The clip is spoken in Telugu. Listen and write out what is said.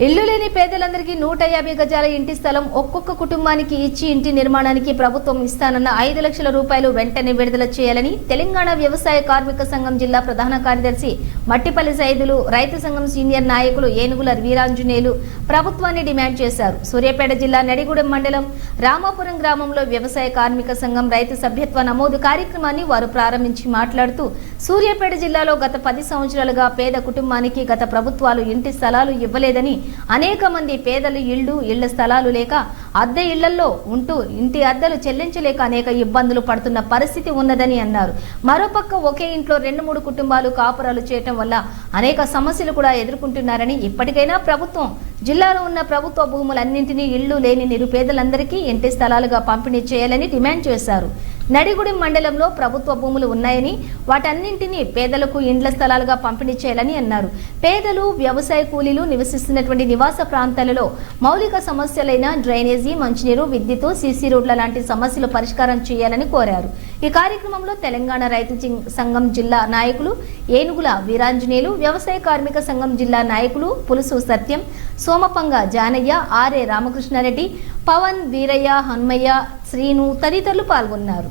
ఇల్లు లేని పేదలందరికీ నూట యాభై గజాల ఇంటి స్థలం ఒక్కొక్క కుటుంబానికి ఇచ్చి ఇంటి నిర్మాణానికి ప్రభుత్వం ఇస్తానన్న ఐదు లక్షల రూపాయలు వెంటనే విడుదల చేయాలని తెలంగాణ వ్యవసాయ కార్మిక సంఘం జిల్లా ప్రధాన కార్యదర్శి మట్టిపల్లి సైదులు రైతు సంఘం సీనియర్ నాయకులు ఏనుగుల వీరాంజనేయులు ప్రభుత్వాన్ని డిమాండ్ చేశారు. సూర్యాపేట జిల్లా నడిగూడెం మండలం రామాపురం గ్రామంలో వ్యవసాయ కార్మిక సంఘం రైతు సభ్యత్వ నమోదు కార్యక్రమాన్ని వారు ప్రారంభించి మాట్లాడుతూ సూర్యాపేట జిల్లాలో గత పది సంవత్సరాలుగా పేద కుటుంబానికి గత ప్రభుత్వాలు ఇంటి స్థలాలు ఇవ్వలేదని అనేక మంది పేదలు ఇళ్ళు ఇళ్ళ స్థలాలు లేక అద్దె ఇళ్ళలో ఉంటూ ఇంటి అద్దెలు చెల్లించలేక అనేక ఇబ్బందులు పడుతున్న పరిస్థితి ఉన్నదని అన్నారు. మరోపక్క ఒకే ఇంట్లో రెండు మూడు కుటుంబాలు కాపురాలు చేయటం వల్ల అనేక సమస్యలు కూడా ఎదుర్కొంటున్నారని ఇప్పటికైనా ప్రభుత్వం జిల్లాలో ఉన్న ప్రభుత్వ భూములన్నింటినీ ఇళ్ళు లేని నిరుపేదలందరికీ ఇంటి స్థలాలుగా పంపిణీ చేయాలని డిమాండ్ చేశారు. నడిగుడి మండలంలో ప్రభుత్వ భూములు ఉన్నాయని వాటన్నింటినీ పేదలకు ఇండ్ల స్థలాలుగా పంపిణీ చేయాలని అన్నారు. పేదలు వ్యవసాయ కూలీలు నివసిస్తున్నటువంటి నివాస ప్రాంతాలలో మౌలిక సమస్యలైన డ్రైనేజీ మంచినీరు విద్యుత్ సీసీ రోడ్ల లాంటి సమస్యలు పరిష్కారం చేయాలని కోరారు. ఈ కార్యక్రమంలో తెలంగాణ రైతు సంఘం జిల్లా నాయకులు ఏనుగుల వీరాంజనేయులు వ్యవసాయ కార్మిక సంఘం జిల్లా నాయకులు పులుసు సత్యం సోమపంగ జానయ్య ఆర్ఏ రామకృష్ణారెడ్డి పవన్ వీరయ్య హన్మయ్య శ్రీను తదితరులు పాల్గొన్నారు.